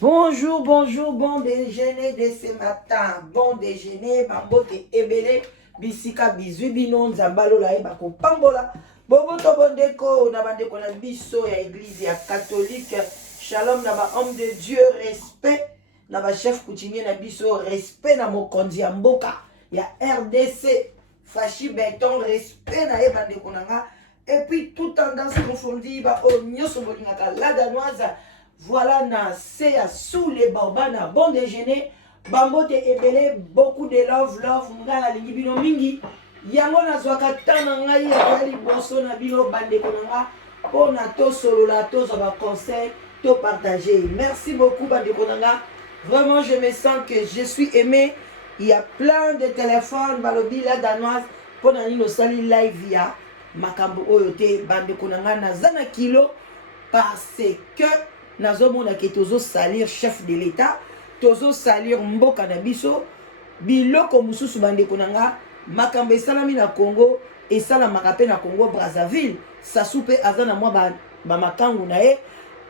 Bonjour, bonjour, bon déjeuner de ce matin. Bon déjeuner, bambote ebele, bisika bizwi bino nzambalola e bako pambola. Boboto bondeko na bandeko na biso ya église ya catholique. Shalom na ba homme de Dieu, respect na ba chef coutumier na biso, respect na mokonzi ya mboka ya RDC. Fachi Beton, respect na e bandeko nanga. Et puis tout tendance confondue ba o nyoso bolingaka la danoise. Voilà, na c'est sous les barbana bon déjeuner. Bambote ebele, beaucoup de love, mga lingi bino mingi. Yango na zwaka tana ngai ya liboso na bino bande konanga. Po na to solo la to za conseil, to partager. Merci beaucoup bande konanga. Vraiment je me sens que je suis aimé. Il y a plein de téléphones balobi la danoise pour na nino sali live via makambo oyote bande konanga na zana kilo parce que nazomona ke tozo salir chef de l'état, tozo salir mboka na biso, biloko mususu bandeko nanga, makambo esalami na Congo, esalamaka pe na Congo Brazzaville, sasu pe aza na mwa ba makangu na ye,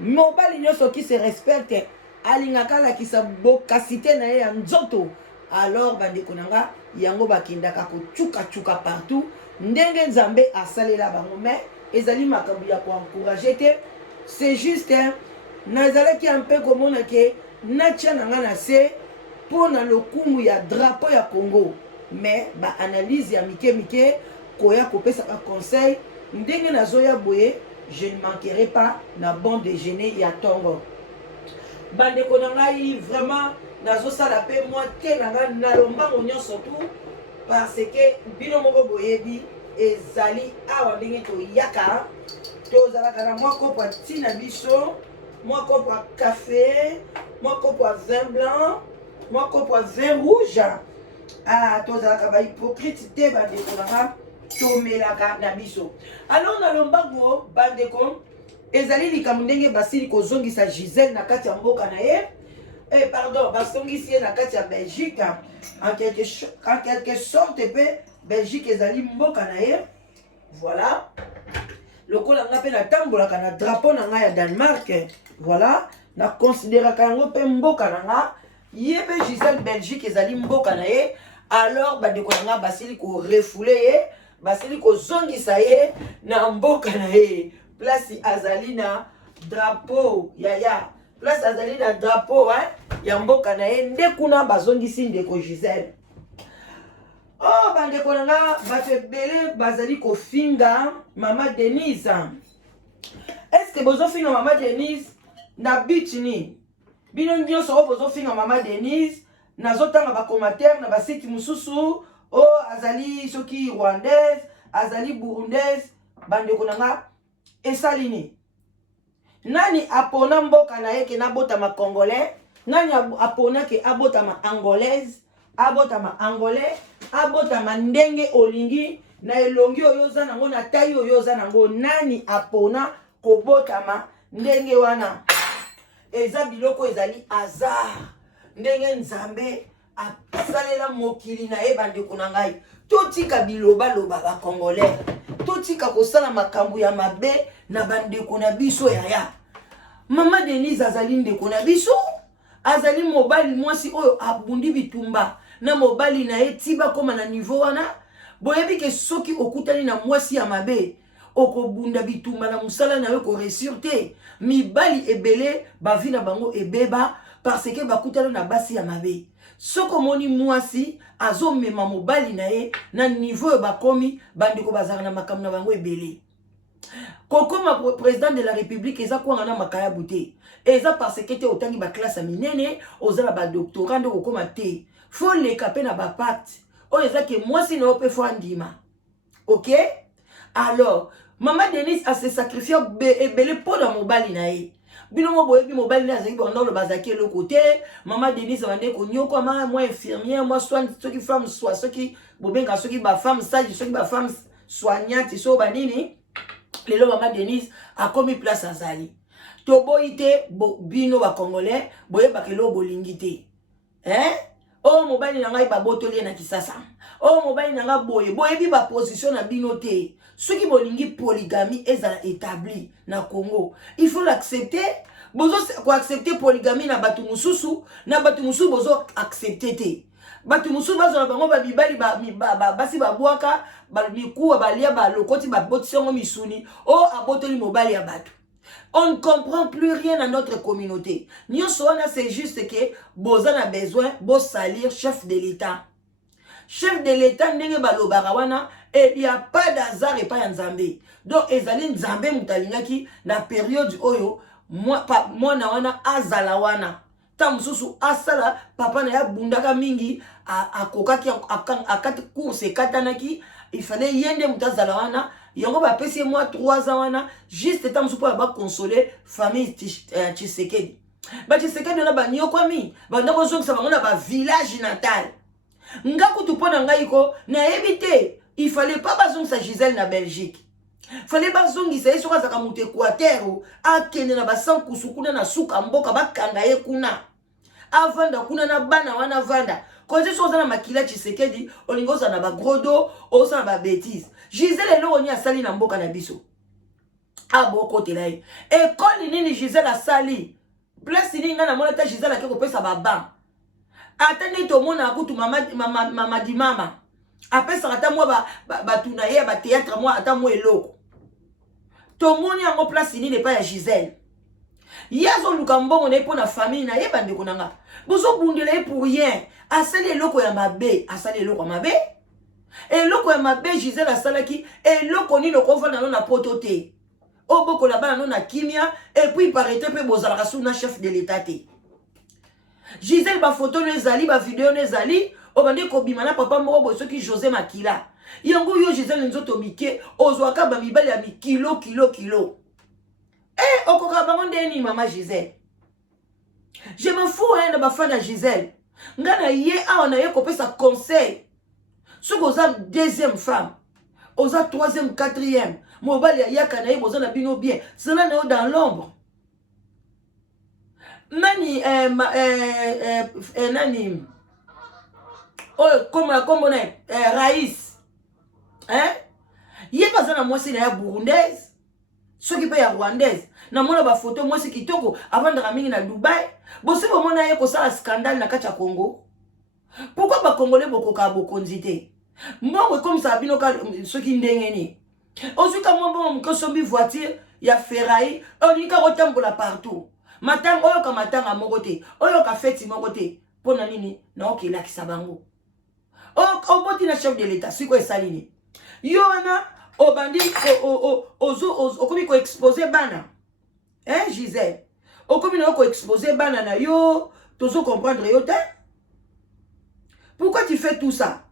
mobali nyonso ki se respecte, alingaka lakisa bokasite na ye ya nzoto, alors bandeko nanga, yango bakindaka kochuka partout, ndenge nzambe asalela bango, mais ezali makambo ya koencourager te, c'est juste nazalaki un peu komona ke natia nanga na se pona lokumu ya drapeau ya Congo, mais ba analyse ya mike koya kopesa ka conseil ndenge nazoya boye, je ne manquerai pas na bon déjeuner ya tongo bandeko na ngai. Vraiment nazosala pe moi te nanga na lombango nyonso tout parce que bino moko boyebi ezali awa ndenge toyaka tozalaka na mwa kopo ntina biso, moi qu'on boit café, moi qu'on boit vin blanc, moi qu'on boit vin rouge. Ah, tous les hypocrites, te bandeko tomelaka na biso. Alors na lombango bandeko ezali likamundenge basili kozongisa Gisèle na kati ya mboka na ye. Pardon, basongisi na kati ya Belgique. En quelque sorte pe Belgique ezali mboka na ye. Voilà. Lokola nga pe na tambolaka na drapeau na nga ya Danemark. Voilà, na considéraka yango pe mboka na nga. Yebe Gisèle Belgique ezali mboka na ye. Alors bandeko na nga basili ko refoule ye, basili ko zongisa ye na mboka na ye. Place azali na drapeau ya place azali na drapeau ya mboka na ye, nde kuna bazongisi ndeko Gisèle. Oh bandeko na nga bato ebele bazali kofinga mama Denise. Est-ce que bozo finga mama Denise na bitini? Bino nyonso o bozo finga mama Denise nazotanga ba commentaire na ba site mususu o azali soki rwandaise, azali burundaise, bandeko na nga esalini. Nani apona mboka na ye ke nabota ma congolais? Nani apona ke abota ma angolaise? Abota ma angolais? Abota mandenge olingi na elongi oyo za nango na tayi oyo za nango? Nani apona kobota ma ndenge wana? Eza biloko ezali hasard ndenge nzambe asalela mokili na ye bandeko na ngai. Totika biloba ba congolais, totika kosala makambo ya mabe na bandeko na biso yaya. Mama Denise azali ndeko na biso, azali mobali mwasi oyo abundi bitumba na mobali na ye tiba koma na niveau wana. Boyebi ke soki okutani na mwasi ya mabe okobunda bitumba na musala na yo ko resur te. Mibali ebele bavi na bango ebeba parce que bakutana na basi ya mabe. Soko moni mwasi azomema mobali na ye na niveau bakomi bandeko bazaka na makambo na bango ebele. Kokoma président de la République eza kwanga na makaya bute. Eza parce que te otangi ba classe minene, ozala ba doctorat ndo kokoma te. Faut les caper na ba pacte. O eza ke mwasi na ope fo andima. OK? Alors, Maman Denise a se sacrifié ebele pour na mobali na ye. Bino mo boyebi mobali na azaki bondo le bazaki le côté. Maman Denise bande ko nyoko ma moi infirmière, moi soigne ceux qui femme soit ceux qui bobenga ceux qui ba femme sage, ceux qui ba femme soignante so banini. Lelo Maman Denise a commis place azali. To boite bino ba congolais, boyeba ke lo bolingi te. Oh mobali na ngai ba botoli na kisasa. Oh mobali na nga boyebi ba position na bino te. Ceux qui bolingi polygamie ezala établi na Congo, il faut l'accepter. bozo ko accepter polygamie na batu mususu na batu mususu bozo accepter te batu mususu bazo na bango ba bibali basi babwaka ba mikuwa balia ba lokoti ba botisongo misuni o abotoli mobali ya batu. On ne comprend plus rien dans notre communauté. C'est juste que boza na besoin de salir chef de l'État. Chef de l'État ndenge balobaka wana et il n'y a pas d'hasard et pas ya nzambe. Donc ezali nzambe mutalingaki na période oyo moi na wana azala wana. Ta mususu asala papa na ya bundaka mingi akokaki akati course katanaki il fallait yende mutazala wana. Yango ba pesi moi 3 ans wana juste temps pour ba consoler famille Tshisekedi. Ba Tshisekedi na ba nyokwami ba ndako zongisa bango na ba village natal. Ngaku tupona ngaiko na éviter il fallait pas bazongisa Gisèle na Belgique. Fallait bazongisa yeso kaza ka mutu Équateur akende na ba sankusu kuna na suka mboka bakanga ye kuna. Avanda kuna na bana wana vanda. Quand je suis dans makila Tshisekedi, olingoza na ba grodo, oza na ba bêtise. Gisèle elo oni asali na mboka na biso. Abo kote la ye. École nini Gisèle asali. Place nini nga na mona ta Gisèle akeko pesa ba ban. Atende to mona akutu mama di mama. Apesa ata moi ba tuna ye ba théâtre moi ata moi eloko. To moni yango place nini pas ya Gisèle. Yazo lukambongo na epo na famille na ye bande konanga. Bozo bundele pour rien. Asali eloko ya mabe, asali eloko ya mabe. Eloko ya mabe Gisèle asalaki, eloko ni le kovanda na poto te. Oboko la bana na kimia et puis paraître pe bozala suna chef de l'état te. Gisèle ba photo ne zali, ba vidéo ne zali, obande ko bimana papa moko bo soki José Makila. Yango yo Gisèle nzoto mike, ozwaka ba mibali ya mi kilo. Okoka bango ndeni mama Gisèle. Je me fous hein de ba fana Gisèle. Ngana ye a on a ye kopesa conseil. Ce que oza deuxième femme, oza troisième, quatrième, mobile ya kana ye boza na bino bien. Cela n'est dans l'ombre. Nani nani comme on est Raïs. Hein? Ye baza na mwasi na ya burundaise. Ce qui peut ya rwandaise. Na mona ba photo mwasi kitoko avant de ramener na Dubaï. Bosi bo mona ye ko sala scandale na kati ya Congo. Pourquoi ba Congolais bokoka bokonzite? Mbongo comme ça bino ka ceux qui ndengeni. Ozuka mbongo mkosombi voiture ya Ferrari, on y ka rotambola partout. Matang oyo ka matanga mokote, oyo ka feti mokote. Pona nini na okela kisabango. O boti na chef de l'état, siko esalini. Yo wana obandi okomi ko exposer bana. Hein Gisèle? Okomi na ko exposer bana na yo, tozo comprendre yo te? Pourquoi tu fais tout ça?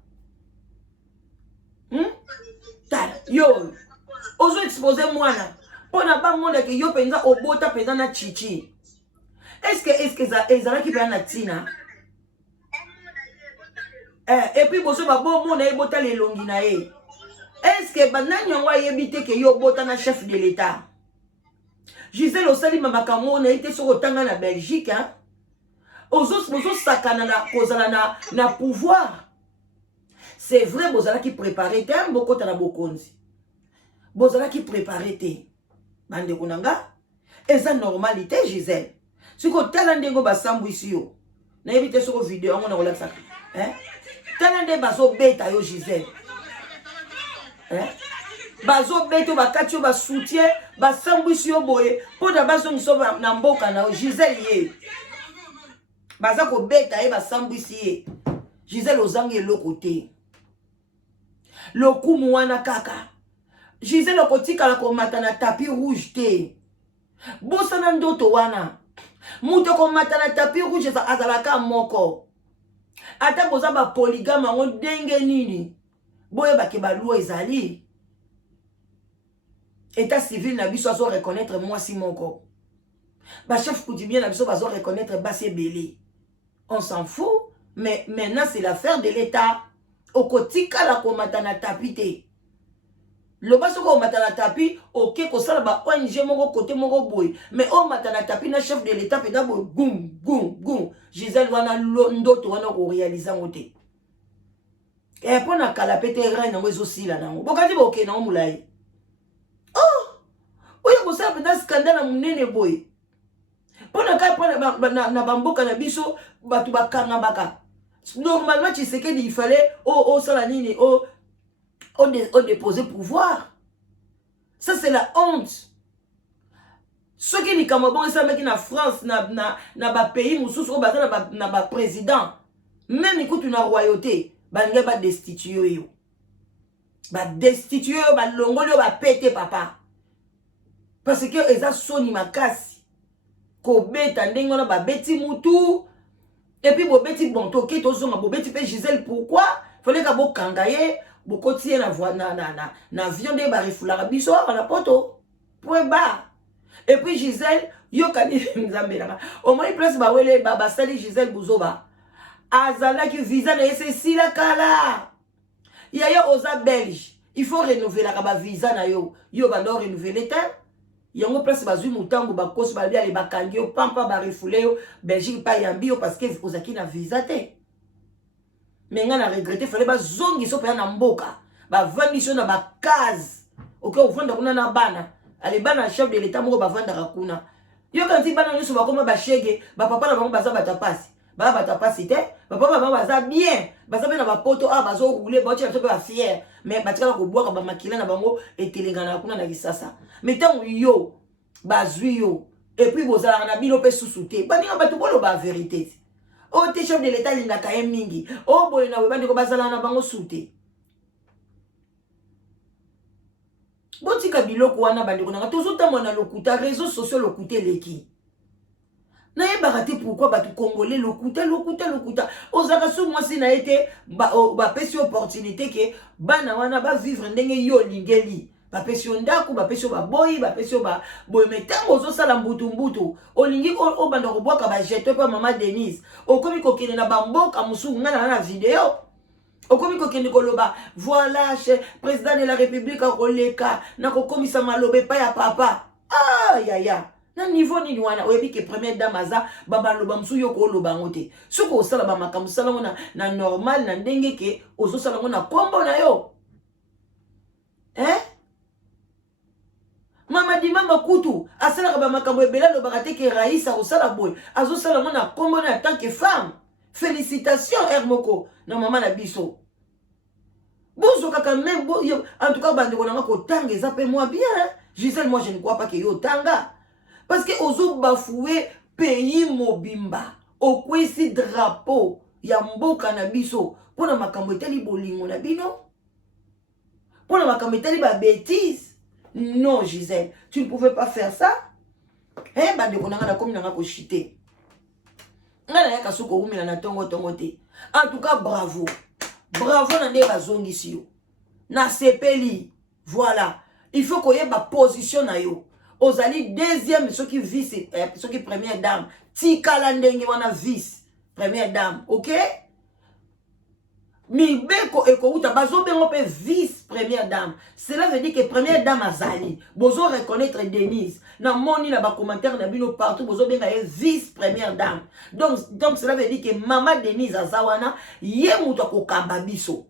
Yo, ozo exposer moi là. Pour na ba monde que yo penza obota penza na chichi. Est-ce que ça ezala ki na tina? Et puis boso ba bon monde ebota le longi na e. Est-ce que banani yango ayebite que yo bota na chef de l'état? Gisèle osali mama kamona ite so kotanga na Belgique hein. Ozo sakana na kozala na pouvoir. C'est vrai bozala qui préparer te mboko ta na bokonzi. Bozala qui préparer te. Bande kunanga eza normalité Gisèle. Siko talande ngo basambu ici yo. Na éviter sur vidéo on a relaxa. Hein? Talande bazo beta yo Gisèle. Hein? Bazo beta bakati yo ba soutien basambu ici yo boye. Po da bazo nso na mboka na Gisèle ye. Baza ko beta ye basambu ici ye. Gisèle ozangi le côté. Lokumu wana kaka. Gisèle okotika la komata na tapis rouge te. Bosana ndoto wana. Muto komata na tapis rouge za azalaka moko. Ata boza ba polygame ngo denge nini. Boye ba ke ba loi ezali. État civil na biso azo reconnaître moi si moko. Ba chef coutumier na biso bazo reconnaître Basse Belé. On s'en fout, mais maintenant c'est l'affaire de l'État. Okotika la komata na tapite. Le baso ko mata na tapi, ok ko sala ba ONG moko côté moko boy, mais o mata na tapi na chef de l'État peda boy goum. Gisèle wana ndoto wana ko réaliser ngote. Et pour na kala pete reine ngo ezosila nango. Bokati boke na omulai. Oh! Oya ko sala peda scandale munene boy. Pona ka pona na bamboka na biso batu bakanga baka. Normalement Tshisekedi il fallait au salanini au déposer pouvoir. Ça c'est la honte. Ceux qui ni kamabon ça mec na France na ba pays mususu ko baza na ba président. Même écoute une royauté, banga ba destituer yo. Ba destituer yo ba longolo ba péter papa. Parce que eza soni makasi. Ko beta ndengo na ba beti mutu. Et puis bo beti bon toke to zonga bo beti pe Gisèle pourquoi? Fallait ka bo kangaye, bo kotie na voix na viande ba refula biso na poto. Point bas. Et puis Gisèle yo kani nzambela. Au moins place ba wele ba sali Gisèle Buzoba. Azala qui visa na ese la kala. Yaya oza belge. Il faut renouveler la visa na yo. Yo ba do renouveler ta. Yango place bazui mutango ba kosi ba bia le bakangi yo pampa ba refoulé yo Belgique pa yambi yo parce que ozaki na visa te. Mais nga na regretter fallait ba zongi so pa na mboka. Ba vandi so na ba case. OK ovanda kuna na bana. Ale bana chef de l'état moko ba vanda kuna. Yo kanti bana nyoso ba koma ba shege ba papa na bango baza batapasi. Ba batapasi te. Ba papa ba baza bien. Baza na ba poto a bazo rouler ba tia so ba fier. Mais batika ko boka ba makila na bango etelengana kuna na kisasa. Mais tant yo bazui yo et puis bozala na bino pe susute bandinga batu bolo ba vérité o te chef de l'état linga ka mingi o boye na we bandiko bazala na bango sute botika biloko wana bandiko na tozo tamona lokuta réseaux sociaux lokuta leki na yeba te pourquoi batu congolais lokuta ozaka sou moi si na été ba pesi opportunité que bana wana ba vivre ndenge yo lingeli ba pesio ndaku ba pesio ba boy ba pesio ba boy metango zo sala mbutu olingi o banda ko boka ba jeter pa mama Denise okomi ko kene na bamboka musu ngana na video okomi ko kene ko loba voilà président de la république a koleka na ko komisa malobe pa ya papa ya na niveau ni wana oyebi ke première dame aza baba loba musu yo ko loba ngote soko osala ba makamu sala ngona na normal na ndenge ke ozo sala ngona kombo na yo Mama di mama kutu asala ka ba makambo ebela lo bakate ke Raïssa osala boy azo sala ngona kombo na tant que femme. Félicitations Hermoko na mama na biso. Bozo kaka même en tout cas bande konanga ko tanga ça peut moi bien. Gisèle moi je ne crois pas que yo tanga parce que ozo bafoué pays mobimba okwesi drapeau ya mboka na biso pona makambo etali bolingo na bino pona makambo etali ba bêtise. Non, Gisèle, tu ne pouvais pas faire ça. Eh, bande konanga na komi nanga ko chité. Ngana ya kasuko umela na tongo te. En tout cas, bravo. Bravo na nde bazongi si yo. Na sepeli. Voilà. Il faut qu'on y ait ma position na yo. Ozali deuxième, ceux qui vice, ceux qui première dame. Tika ndenge wana vice. Première dame, ok? Mibeko eko uta bazo bengo pe vice première dame. Cela veut dire que première dame azali. Bozo reconnaître Denise. Na moni na ba commentaire na bino partout bozo benga vice première dame. Donc cela veut dire que maman Denise azawana ye muto ko kamba biso.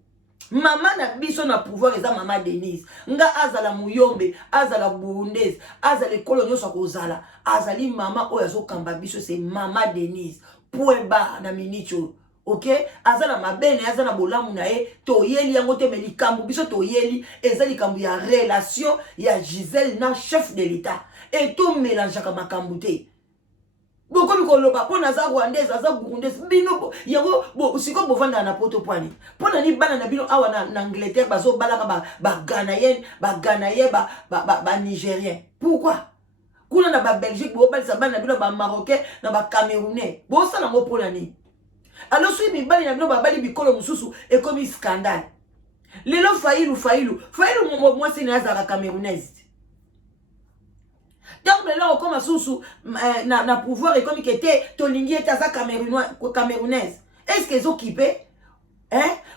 Maman na biso na pouvoir eza maman Denise. Nga azala muyombe, azala burundaise, azala kolonyo so kozala. Azali maman oyo azo kamba biso c'est maman Denise. Point bas na minicho. Ok, azana mabene azana bolamu na e to yeli yango te me likambu biso to yeli eza likambu ya relation ya Gisèle na chef de l'état et tout mélange ka makambu te boko mikoloba pona za rwandaise za burundaise bino yango bo siko bovanda na poto poani pona ni bana na bino awa na Angleterre bazo balaka ba Ghanaiens ba Nigérien pourquoi kuna na ba Belgique bo balisa bana na bino ba Marocain na ba Camerounais bo sala ngo pona ni. Alors si mi bali na bino babali bikolo mususu et comme scandale. Lelo Fayilou moi c'est na camerounaise. Donc lelo comme susu na pouvoir et comme qui était tolingi eta za camerounaise. Est-ce qu'ils occupé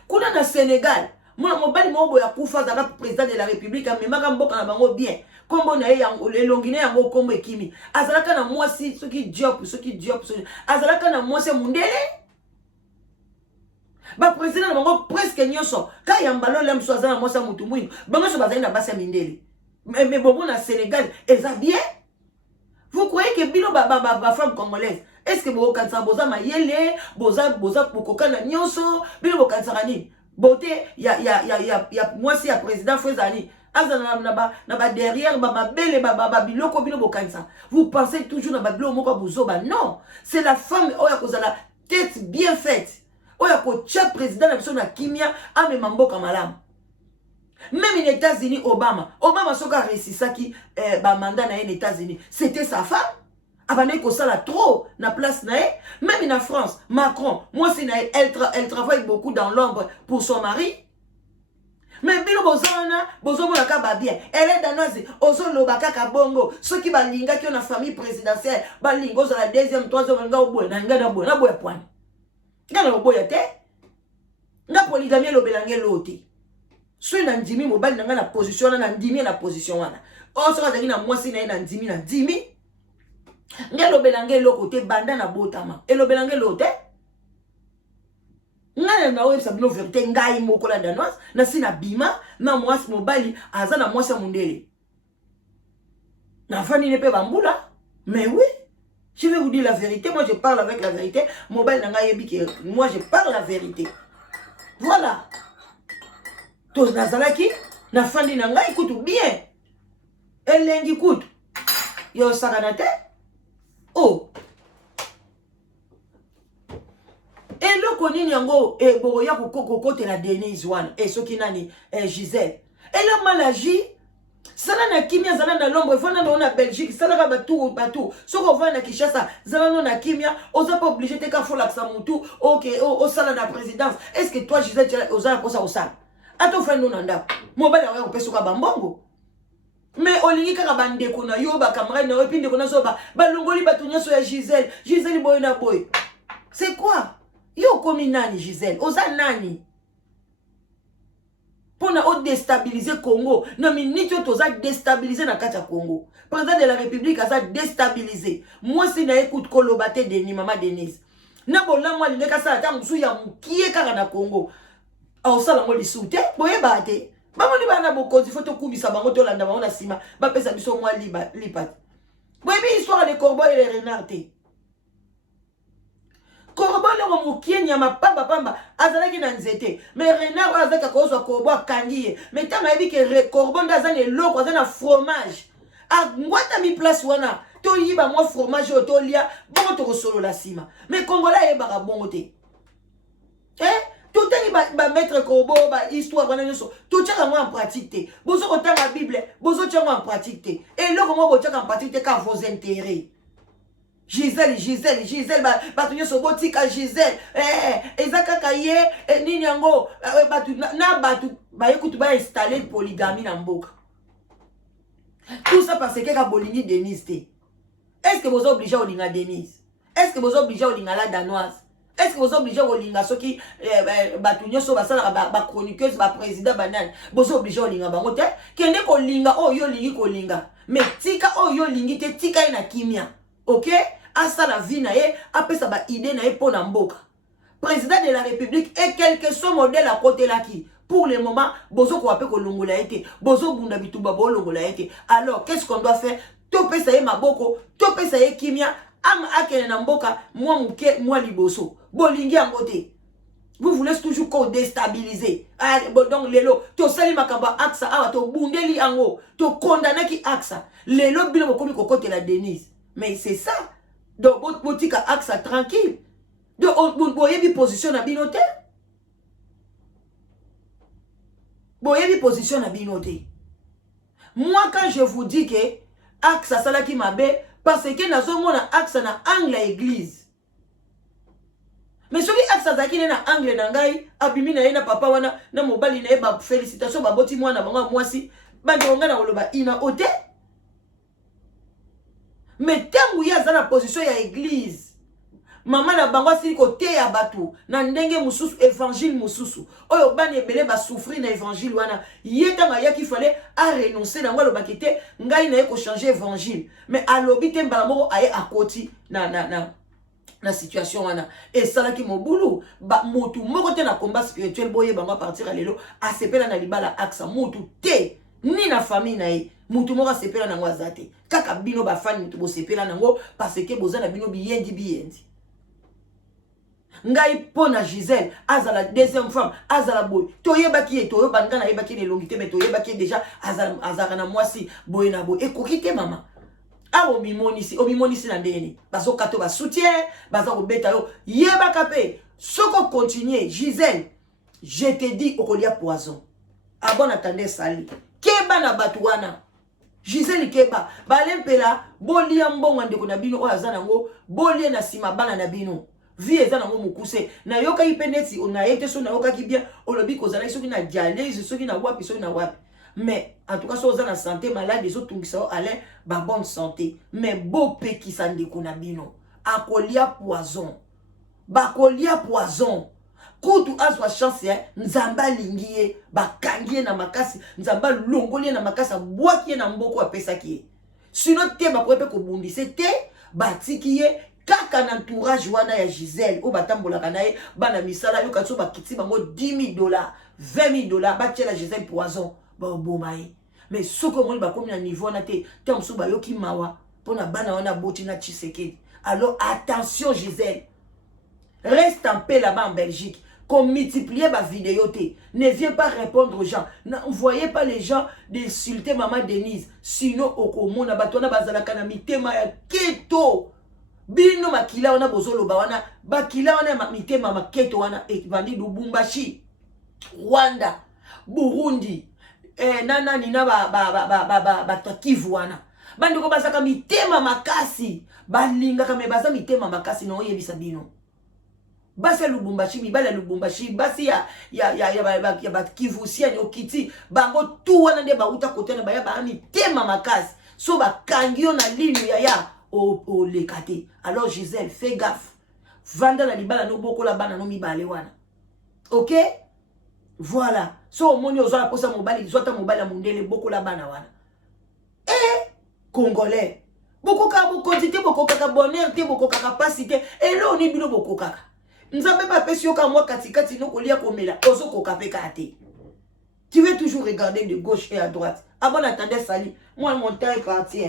kuna na Sénégal. Moi mobali mo boya kufa za président de la République mais makamboka na bango bien. Kombo na yango elongine yango kombo ekimi. Azalaka na mwasi soki job azalaka na mwasi mundele. Ba président na bango presque nyoso ka yambalo lem so azana mosa mutu mwino bango so bazali na basa mindele mais bon na Sénégal eza bien vous Vous croyez que bino ba femme congolaise, est-ce que vous kansa boza mayele, boza kokana nyonso, bino bo kansa rani? Beauté, ya moi si ya président Fezani. Na ba derrière ba belle ba biloko bino bo kansa. Vous pensez toujours na ba biloko moko bozoba. Non, c'est la femme oya kozala tête bien faite. Oya ko tcha président na biso na kimia ame mamboka malamu. Même aux États-Unis, Obama soka resisaki mandat na les États-Unis. C'était sa femme. Abane ko sala trop na place na. Même en France, Macron, moi c'est elle travaille beaucoup dans l'ombre pour son mari. Mais bino bozana, bozomona ka ba bien. Elle est danoise, ozo lobaka ka bongo. Ceux qui balinga qui ont une famille présidentielle, balingo sur la deuxième, troisième nga oboy na nga na boy point. Nga na boy te. Nga polygamie lobelange lote. Soit dans Ndimi, mobile dans la position, dans Ndimi la position. On sera dans moi si dans Ndimi, dans Ndimi. Nga lobelange lo côté banda na botama. Et lobelange lote. Nga na web sabino vérité ngai moko la danoise. Na si na bima, na moi si mobile, aza na moi si mundele. Na fani ne pe bambula. Mais oui. Je vais vous dire la vérité. Moi je parle avec la vérité. Mobile na yebi que moi je parle la vérité. Voilà. Tous nazalaki na fandi na ngai kutu bien elengi kutu yo sakanate oh eloko nini yango boko ya kokokote la Denise wana soki nani Gisèle elle malagi sala na kimia zala na lombo vana na Belgique sala ka batu soko vana na Kinshasa zala na kimia oza pas obligé te ka fola sa mutu OK o sala na présidence. Est-ce que toi Gisèle tu oza ko ça ato fa nuna nda mobile ya ko ka bambongo mais olingi kaka bandeko na yo ba camarade na epinde ko na soba balongoli batu nyoso ya Gisèle boy na boy. C'est quoi yo komi nani Gisèle oza nani pona o déstabiliser Congo na minute to za déstabiliser na kati ya Congo. Président de la République a déstabiliser moi si na écoute kolobate Denis mama Denise na bola moi linga sa ta musu ya mukie kaka na Congo. Au salon de soute, boye bate. Bango li bana bokozi faut to kubisa bango to landa bango na sima. Ba pesa biso moi lipat. Boye bi histoire de corbeau et les renards te. Corbeau le mokie nyama pamba azalaki na nzete. Mais renard azaka kozwa corbeau kangiye. Mais tanga yebi ke corbeau ndaza ne loko azana fromage. A ngwata mi place wana. To yiba moi fromage o to lia bongo to solo la sima. Mais congolais yeba bongo te. Tout est mettre corbeau, histoire, tout est en pratique. Vous avez la Bible, vous avez en pratique. Et là, comment vous avez en pratique quand vos intérêts. Gisèle, batunya soboti ka Gisèle, ezaka kaye, ninyango, na batu, écoute, installer le polygamie dans mboka. Tout ça parce que ka bolingi Denise. Est-ce que vous êtes obligé à linga Denise? Est-ce que vous êtes obligé à linga la danoise? Est-ce que vous êtes obligé à linga ceux qui batunya so basala ba chroniqueuse ba président banane? Vous êtes obligé à linga bango te? Kende ko linga oh yo lingi ko linga. Mais tika oh yo lingi te tika ina kimia. OK? Asa la vie na ye, apesa ba idée na ye pona mboka. Président de la République et quel que soit modèle à côté là qui pour le moment bozo ko apé ko longola été, bozo bunda bituba bo longola été. Alors qu'est-ce qu'on doit faire? Topé ça ye maboko, topé ça ye kimia, am akene na mboka, moi muke, moi liboso. Bolingi en côté. Vous voulez toujours qu'on déstabiliser. Ah, donc lelo, to sali makamba aksa, ah, to bundeli ango, to condamner ki aksa. Lelo bilo komi ko côté la Denise. Mais c'est ça. Donc, votre boutique a axe tranquille. Donc, vous voyez une position à binoté. Vous voyez une position à binoté. Moi, quand je vous dis que axe à ça qui m'a bé, parce que nous avons un axe à angle à église. Mais celui axe à qui est à angle nangai, abimi na yena papa wana, na mobali na yeba félicitations, ba boti moi na banga moi si, bandonga na oloba ina ote. Mais tant que vous dans la position ya église, maman na bango si côté ya batu, na ndenge mususu évangile mususu. Oyo bani ebele ba souffrir na évangile wana. Yeta ya ki fallait à renoncer na ngolo bakite, ngai na ko changer évangile. Mais à l'obité mbala aye à côté na situation wana. Et ça là qui mo boulou, ba motu moko te na combat spirituel boye bango partir à lelo, a sepela na libala aksa motu te. ni na famille na ye mutu moko asepela nango aza te kaka bino bafani mutu bosepela nango parce que boza na bino biyendi ngai po na Gisèle azala deuxième femme azala boy toyebaki ye toyebanga na yebaki ne longi te mais toyebaki déjà azala na mwasi boy na boy ekoki te mama awo omimonisi na ndeni bazo kato ba soutien bazo ko beta yo yebaka pe soko continuer Gisèle je te dis okolia poison abon attendez sali keba na batuwana Gisèle keba balempela bolia mbongo ndeko na bino oyo azana ngo bolie na sima bana na bino vie eza nango mukuse na yoka ipeneti ona ete so na yoka ki bien olobi kozala soki na dialyse soki na wapi soki na wapi mais en tout cas so oza na santé malade zo tungisa ale ba bonne santé mais bo pekisa ndeko na bino akolia poison bakolia poison kutu azwa chance nzamba lingiye bakangie na makasi nzamba longolie na makasi bwaki na mboko apesaki sino te bakope ko bundise te batiki ye kaka na entourage wana ya Gisèle o batambolaka naye bana misala yo katso bakiti bango $10,000 $20,000 batiela Gisèle poison ba bomaye mais soko moni bakomi na niveau na te mso ba yoki mawa pona bana wana boti na Tshisekedi. Alors attention Gisèle, reste en paix là-bas en Belgique. Qu'on multiplie ma vidéo. Ne viens pas répondre aux gens. N'envoyez pas les gens d'insulter maman Denise. Sinon, au commun, na batona bazala kanamite ma keto. Bino makila wana bozolo bawana. Bakila wana mite mama keto wana. Ekvandi Lubumbashi. Rwanda. Burundi. Nana nina ba Kivu wana. Bandiko bazaka mitema makasi. Balinga kame baza mitema makasi no yebisa bino. Basi ya Lubumbashi, mibali ya Lubumbashi, basi ya Kivu si ya Nyokiti, bango tu wana nde bauta kote na baya ba mitema makasi. So ba kangio na linu ya o lekate. Alors Gisèle, fais gaffe. Vanda na libala no boko la bana no mibale wana. OK? Voilà. So moni ozola posa mobali, zota mobali ya mundele boko la bana wana. Congolais. Boko ka boko tite boko kaka bonheur te boko kaka pasite. Et là on est bino boko kaka. Nzambe ba pesi yoka mwa katikati no kolia komela ozo koka peka ate. Tu veux toujours regarder de gauche et à droite. Avant d'attendre sali, moi mon temps est parti.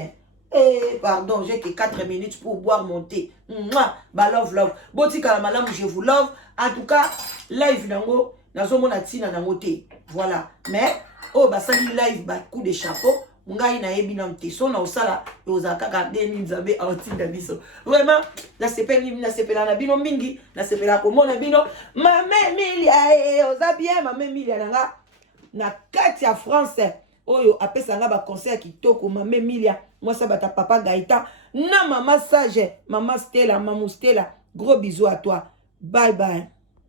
Pardon, j'ai que 4 minutes pour boire mon thé. Mouah, ba love. Boti kala je vous love. En tout cas, live nango nazo mona tina nango te. Voilà. Mais oh ba sali live ba coup de chapeau. Ngai na yebi na mteso na osala ozaka ka deni nzabe autinda biso. Vraiment, na sepela na bino mingi, na sepela ko mona bino mame Emilia oza bien mame Emilia nanga na kati ya France oyo apesa nga ba concert kitoko mame Emilia moi ça bata papa Gaïta na mama Sage, mama Stella, maman Stella, gros bisous à toi. Bye bye.